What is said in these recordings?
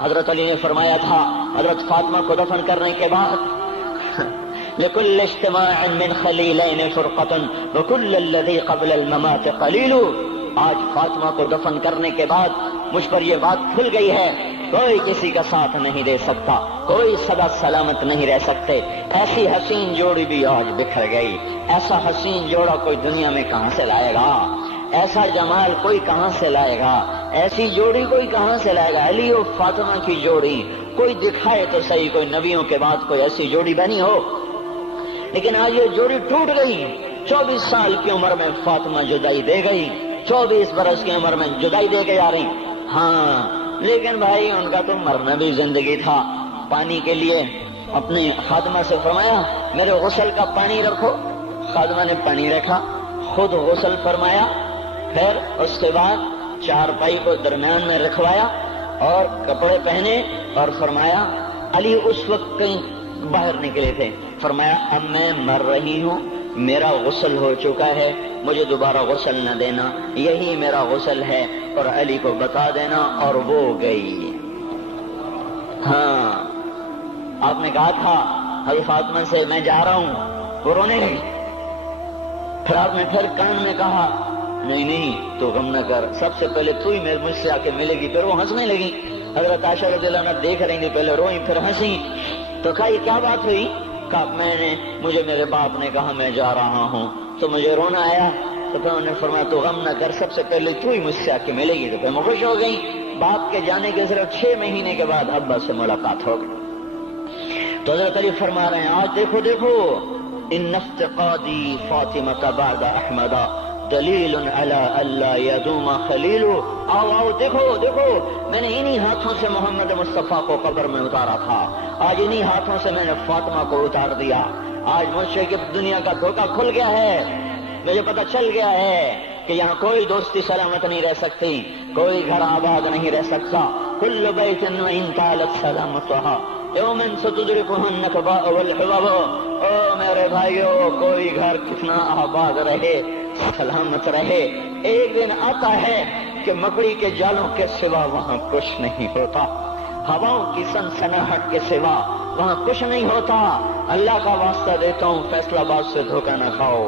حضرت علی نے فرمایا تھا حضرت فاطمہ کو دفن کرنے کے بعد لِكُلِّ اجْتِمَاعٍ مِّن خَلِيلَيْنِ فُرْقَةٌ وَكُلَّ الَّذِي قَبْلَ الْمَمَاتِ قَلِيلٌ۔ آج فاطمہ کو دفن کرنے کے بعد مجھ پر یہ بات کھل گئی ہے، کوئی کسی کا ساتھ نہیں دے سکتا، کوئی سدا سلامت نہیں رہ سکتے۔ ایسی حسین جوڑی بھی آج بکھر گئی، ایسا حسین جوڑا کوئی دنیا میں کہاں سے لائے گا، ایسا جمال کوئی کہاں سے لائے گا، ایسی جوڑی کوئی کہاں سے لائے گا۔ علی و فاطمہ کی جوڑی کوئی دکھائے تو صحیح، کوئی نبیوں کے بعد کوئی ایسی جوڑی بنی ہو، لیکن آج یہ جوڑی ٹوٹ گئی۔ 24 سال کی عمر میں فاطمہ جدائی دے گئی، 24 برس کی عمر میں جدائی دے کے آ رہی۔ ہاں لیکن بھائی ان کا تو مرنا بھی زندگی تھا۔ پانی کے لیے اپنی خادمہ سے فرمایا میرے غسل کا پانی رکھو، خادمہ نے پانی رکھا، خود غسل فرمایا، پھر اس کے بعد چارپائی کو درمیان میں رکھوایا اور کپڑے پہنے اور فرمایا علی اس وقت کہیں باہر نکلے تھے، فرمایا اب میں مر رہی ہوں، میرا غسل ہو چکا ہے، مجھے دوبارہ غسل نہ دینا، یہی میرا غسل ہے اور علی کو بتا دینا، اور وہ گئی۔ ہاں آپ نے کہا تھا حضرت فاطمہ سے میں جا رہا ہوں، وہ رونے لگی، پھر آپ نے پھر کان میں کہا نہیں نہیں تو غم نہ کر، سب سے پہلے تو ہی مجھ سے آ کے ملے گی۔ پھر وہ ہنسنے لگی، حضرت عائشہ رضی اللہ عنہا دیکھ رہی تھی، پہلے روئی پھر ہنسی، تو کہا یہ کیا بات ہوئی؟ کہا مجھے میرے باپ نے کہا میں جا رہا ہوں تو مجھے رونا آیا، تو پھر انہوں نے فرمایا تو غم نہ کر، سب سے پہلے تو ہی مجھ سے آ کے ملے گی۔ تو پھر میں خوش ہو گئی۔ باپ کے جانے کے صرف 6 مہینے کے بعد ابا سے ملاقات ہو گئی۔ تو حضرت علی فرما رہے ہیں آج دیکھو دیکھو ان افتقادی فاطمہ بعد احمد دلیل علی الا یدوم خلیل۔ آؤ آؤ دیکھو دیکھو، میں نے انہی ہاتھوں سے محمد مصطفیٰ کو قبر میں اتارا تھا، آج انہی ہاتھوں سے میں نے فاطمہ کو اتار دیا۔ آج مجھ سے کہ دنیا کا دھوکہ کھل گیا ہے، مجھے پتہ چل گیا ہے کہ یہاں کوئی دوستی سلامت نہیں رہ سکتی، کوئی گھر آباد نہیں رہ سکتا۔ کل بیت وإن طالت سلامتها یوم ستدرکها النکباء والحباب۔ او میرے بھائیو، کوئی گھر کتنا آباد رہے، سلامت رہے، ایک دن آتا ہے کہ مکڑی کے جالوں کے سوا وہاں کچھ نہیں ہوتا، ہواؤں کی سنسناہٹ کے سوا وہاں کچھ نہیں ہوتا۔ اللہ کا واسطہ دیتا ہوں فیصلہ آباد سے دھوکہ نہ کھاؤ،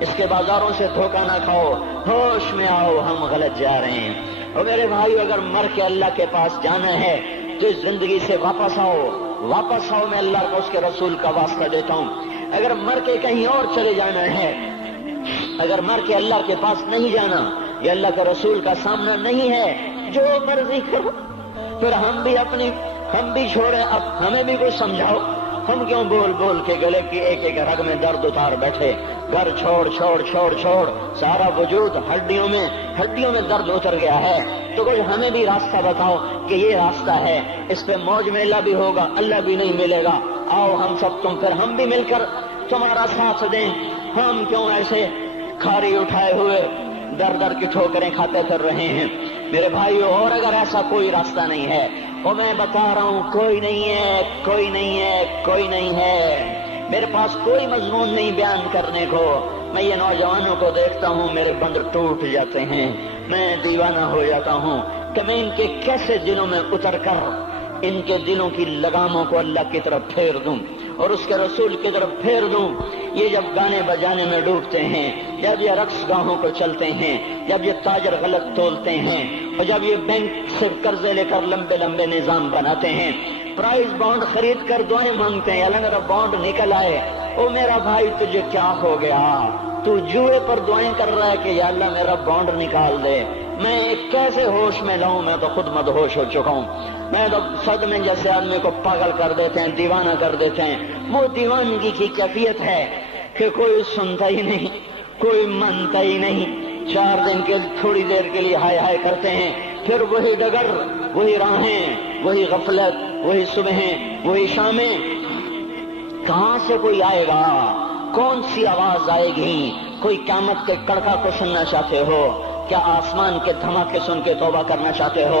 اس کے بازاروں سے دھوکہ نہ کھاؤ، ہوش میں آؤ، ہم غلط جا رہے ہیں۔ اور میرے بھائیو، اگر مر کے اللہ کے پاس جانا ہے تو اس زندگی سے واپس آؤ، واپس آؤ، میں اللہ کو اس کے رسول کا واسطہ دیتا ہوں۔ اگر مر کے کہیں اور چلے جانا ہے، اگر مر کے اللہ کے پاس نہیں جانا یا اللہ کے رسول کا سامنا نہیں ہے، جو مرضی کرو، پھر ہم بھی چھوڑیں، اب ہمیں بھی کچھ سمجھاؤ۔ ہم کیوں بول بول کے گلے کی ایک ایک رگ میں درد اتار بیٹھے، گھر چھوڑ چھوڑ چھوڑ چھوڑ، سارا وجود ہڈیوں میں درد اتر گیا ہے، تو کچھ ہمیں بھی راستہ بتاؤ کہ یہ راستہ ہے، اس پہ موج میلہ بھی ہوگا، اللہ بھی نہیں ملے گا۔ آؤ ہم سب پھر ہم بھی مل کر تمہارا ساتھ دیں۔ ہم کیوں ایسے کھاری اٹھائے ہوئے در در کی ٹھوکریں کھاتے پھر رہے ہیں؟ میرے بھائیو، اور اگر ایسا کوئی راستہ نہیں ہے، اور میں بتا رہا ہوں کوئی نہیں ہے، کوئی نہیں ہے، کوئی نہیں ہے، میرے پاس کوئی مضمون نہیں بیان کرنے کو۔ میں یہ نوجوانوں کو دیکھتا ہوں، میرے بندر ٹوٹ جاتے ہیں، میں دیوانہ ہو جاتا ہوں کہ میں ان کے کیسے دلوں میں اتر کر ان کے دلوں کی لگاموں کو اللہ کی طرف پھیر دوں اور اس کے رسول کی طرف پھیر دوں۔ یہ جب گانے بجانے میں ڈوبتے ہیں، جب یہ رقص گاہوں کو چلتے ہیں، جب یہ تاجر غلط تولتے ہیں، اور جب یہ بینک سے قرضے لے کر لمبے لمبے نظام بناتے ہیں، پرائز بانڈ خرید کر دعائیں مانگتے ہیں اللہ میرا بانڈ نکل آئے۔ او میرا بھائی، تجھے کیا ہو گیا؟ تو جوئے پر دعائیں کر رہا ہے کہ یا اللہ میرا بانڈ نکال دے۔ میں کیسے ہوش میں لاؤں؟ میں تو خود مدہوش ہو چکا ہوں۔ میں تو صدمے جیسے آدمی کو پاگل کر دیتے ہیں، دیوانہ کر دیتے ہیں۔ وہ دیوانگی کی کیفیت ہے کہ کوئی سنتا ہی نہیں، کوئی مانتا ہی نہیں، 4 دن کے تھوڑی دیر کے لیے ہائے ہائے کرتے ہیں، پھر وہی ڈگر، وہی راہیں، وہی غفلت، وہی صبحیں، وہی شامیں۔ کہاں سے کوئی آئے گا؟ کون سی آواز آئے گی؟ کوئی قیامت کے کڑکا کو سننا چاہتے ہو؟ کیا آسمان کے دھماکے سن کے توبہ کرنا چاہتے ہو؟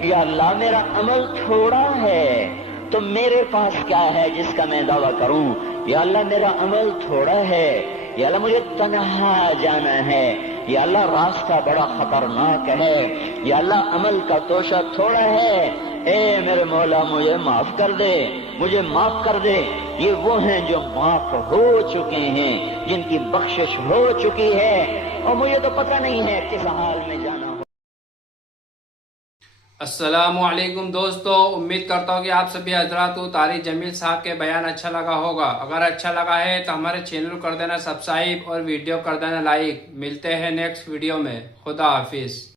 یا اللہ میرا عمل تھوڑا ہے تو میرے پاس کیا ہے جس کا میں دعویٰ کروں؟ یا اللہ میرا عمل تھوڑا ہے، یا اللہ مجھے تنہا جانا ہے، یا اللہ راستہ بڑا خطرناک ہے، یا اللہ عمل کا توشہ تھوڑا ہے، اے میرے مولا مجھے معاف کر دے، مجھے معاف کر دے۔ یہ وہ ہیں جو معاف ہو چکے ہیں، جن کی بخشش ہو چکی ہے، اور مجھے تو پتہ نہیں ہے کس حال میں جانا ہو۔ السلام علیکم دوستو، امید کرتا ہوں کہ آپ سبھی حضرات کو طارق جمیل صاحب کے بیان اچھا لگا ہوگا۔ اگر اچھا لگا ہے تو ہمارے چینل کو کر دینا سبسکرائب اور ویڈیو کر دینا لائک۔ ملتے ہیں نیکسٹ ویڈیو میں، خدا حافظ۔